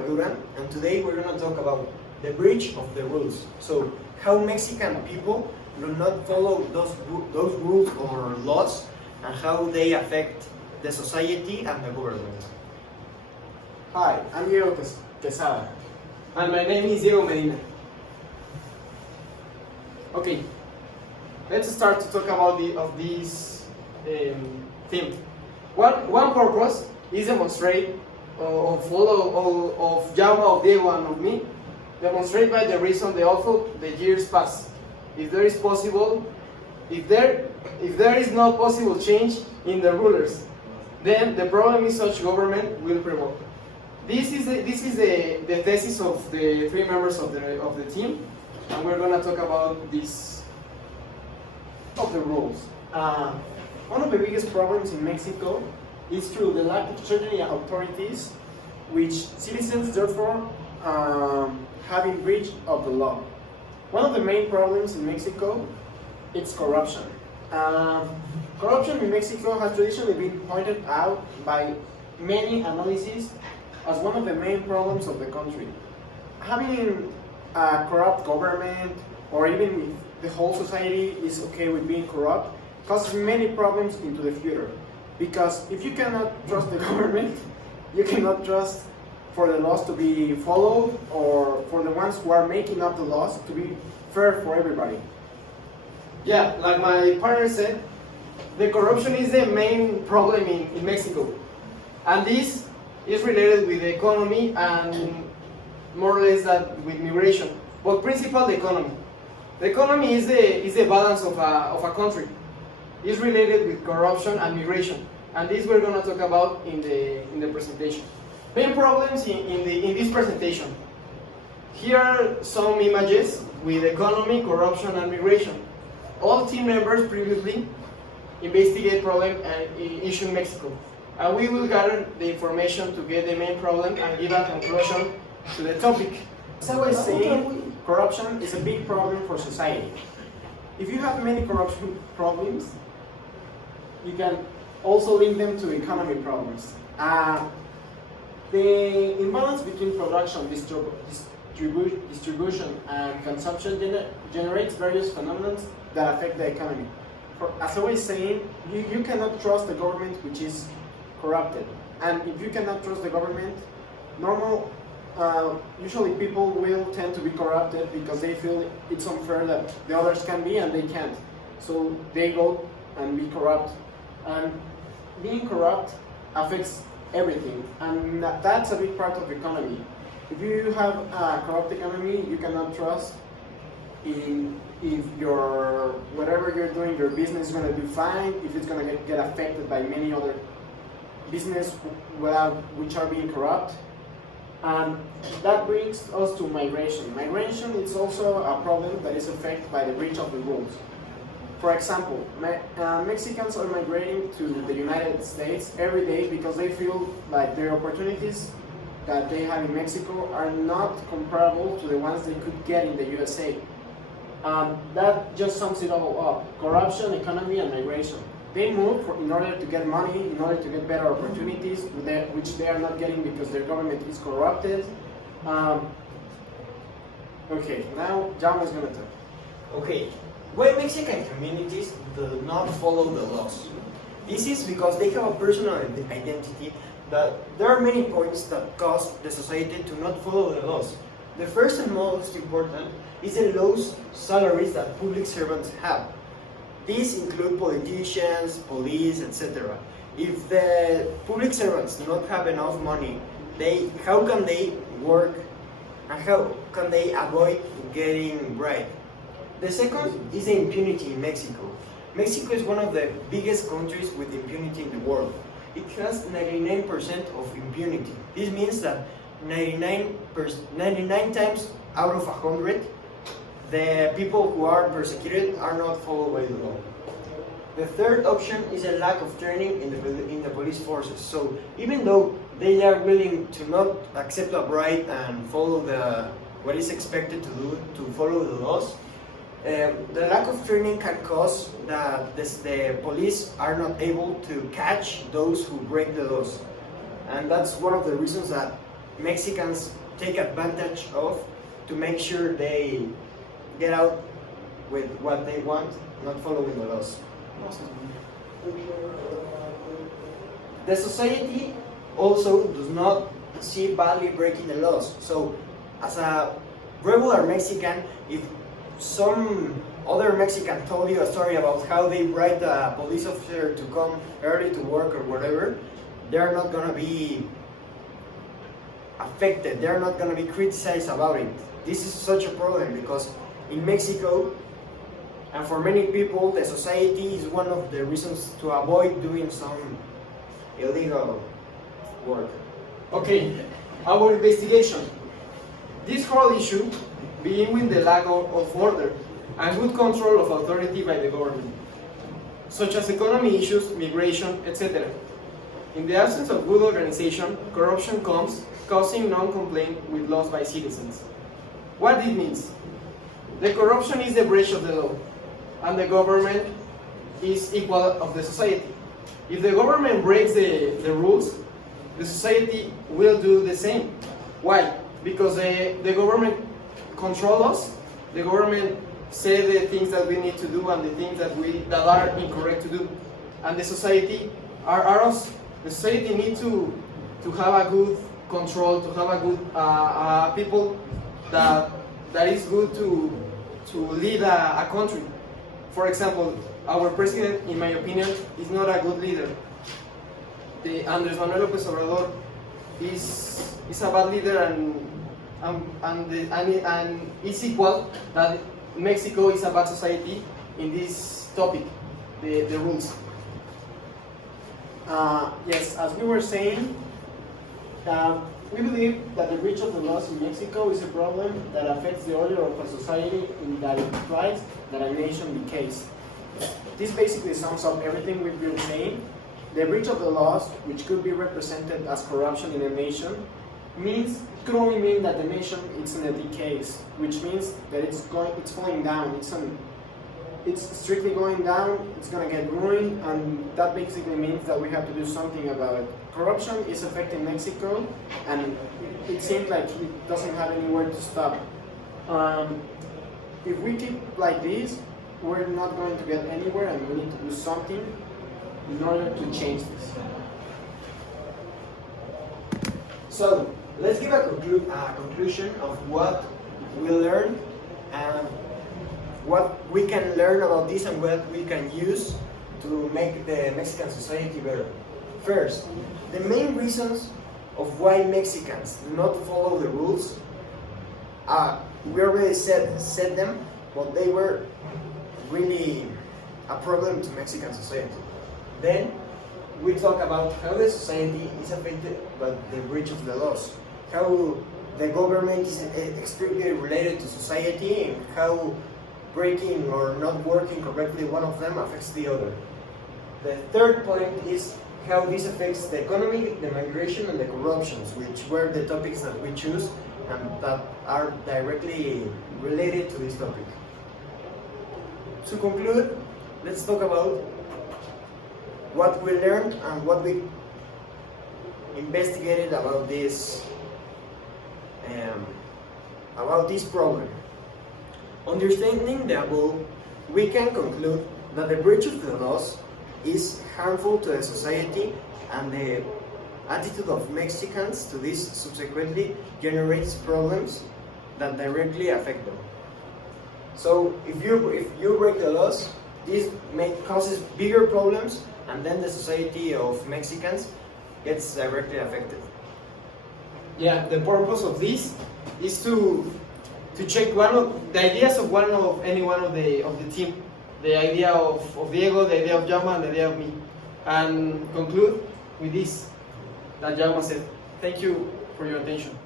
Verdura, and today we're going to talk about the breach of the rules. So, how Mexican people do not follow those rules or laws, and how they affect the society and the government. Hi, I'm Quezada. And my name is Jaume Medina. Okay, let's start to talk about this theme. One purpose is demonstrate or follow of Jaume, of Diego, and of me, demonstrate by the reason the years pass. If there is possible, if there is no possible change in the rulers, then the problem is such government will prevail. This is the thesis of the three members of the team, and we're gonna talk about this Of the rules. One of the biggest problems in Mexico is through the lack of certain authorities, which citizens therefore have in breach of the law. One of the main problems in Mexico is corruption. Corruption in Mexico has traditionally been pointed out by many analyses as one of the main problems of the country. Having a corrupt government, or even if the whole society is okay with being corrupt, causes many problems into the future. Because if you cannot trust the government, you cannot trust for the laws to be followed, or for the ones who are making up the laws to be fair for everybody. Yeah, like my partner said, the corruption is the main problem in Mexico. And this is related with the economy and more or less that with migration. But principally the economy. The economy is the balance of a country. It's related with corruption and migration. And this we're going to talk about in the presentation. Main problems in this presentation. Here are some images with economy, corruption, and migration. All team members previously investigate problem and issue in Mexico. And we will gather the information to get the main problem and give a conclusion to the topic. As I was saying, corruption is a big problem for society. If you have many corruption problems, you can also link them to economy problems. The imbalance between production, distribution, and consumption generates various phenomena that affect the economy. As I was saying, you cannot trust the government which is corrupted. And if you cannot trust the government, usually people will tend to be corrupted because they feel it's unfair that the others can be and they can't. So they go and be corrupt. And being corrupt affects everything, and that's a big part of the economy. If you have a corrupt economy, you cannot trust if whatever you're doing, your business is going to do fine, if it's going to get affected by many other business which are being corrupt. And that brings us to migration. Migration is also a problem that is affected by the breach of the rules. For example, Mexicans are migrating to the United States every day because they feel like their opportunities that they have in Mexico are not comparable to the ones they could get in the USA. That just sums it all up: corruption, economy, and migration. They move in order to get money, in order to get better opportunities, which they are not getting because their government is corrupted. Okay, now Jaume is going to talk. Okay, why Mexican communities do not follow the laws? This is because they have a personal identity that there are many points that cause the society to not follow the laws. The first and most important is the low salaries that public servants have. These include politicians, police, etc. If the public servants do not have enough money, how can they work and how can they avoid getting bribed? The second is the impunity in Mexico. Mexico is one of the biggest countries with impunity in the world. It has 99% of impunity. This means that 99 times out of 100, the people who are persecuted are not followed by the law. The third option is a lack of training in the police forces. So even though they are willing to not accept a bribe and follow what is expected to do to follow the laws, the lack of training can cause that the police are not able to catch those who break the laws. And that's one of the reasons that Mexicans take advantage of to make sure they get out with what they want, not following the laws. The society also does not see badly breaking the laws. So, as a regular Mexican, if some other Mexican told you a story about how they write a police officer to come early to work or whatever, they're not gonna be affected. They're not gonna be criticized about it. This is such a problem because in Mexico, and for many people, the society is one of the reasons to avoid doing some illegal work. Okay, our investigation. This whole issue being with the lack of order and good control of authority by the government, such as economy issues, migration, etc. In the absence of good organization, corruption comes, causing non-compliance with laws by citizens. What it means? The corruption is the breach of the law, and the government is equal of the society. If the government breaks the rules, the society will do the same. Why? Because the government controls us, the government say the things that we need to do and the things that are incorrect to do. And the society are us. The society needs to have a good control, to have a good people that is good to lead a country. For example, our president, in my opinion, is not a good leader. The Andrés Manuel López Obrador is a bad leader and it's equal that Mexico is a bad society in this topic, the rules. Yes, as we were saying, we believe that the breach of the laws in Mexico is a problem that affects the order of a society in that it implies that a nation decays. This basically sums up everything we've been saying. The breach of the laws, which could be represented as corruption in a nation, could only mean that the nation is in a decay, which means that it's falling down. It's strictly going down. It's gonna get ruined, and that basically means that we have to do something about it. Corruption is affecting Mexico, and it seems like it doesn't have anywhere to stop. If we keep like this, we're not going to get anywhere, and we need to do something in order to change this. So, let's give a conclusion of what we learned and what we can learn about this and what we can use to make the Mexican society better. First, the main reasons of why Mexicans do not follow the rules, we already said them, but they were really a problem to Mexican society. Then, we talk about how the society is affected by the breach of the laws, how the government is extremely related to society, and how breaking or not working correctly one of them affects the other. The third point is how this affects the economy, the migration, and the corruptions, which were the topics that we choose and that are directly related to this topic. To conclude, let's talk about what we learned and what we investigated about this problem. Understanding the above, we can conclude that the breach of the laws is harmful to the society, and the attitude of Mexicans to this subsequently generates problems that directly affect them. So if you break the laws, this causes bigger problems, and then the society of Mexicans gets directly affected. Yeah, the purpose of this is to check the ideas of any one of the team, the idea of Diego, the idea of Jaume, and the idea of me, and conclude with this that Jaume said. Thank you for your attention.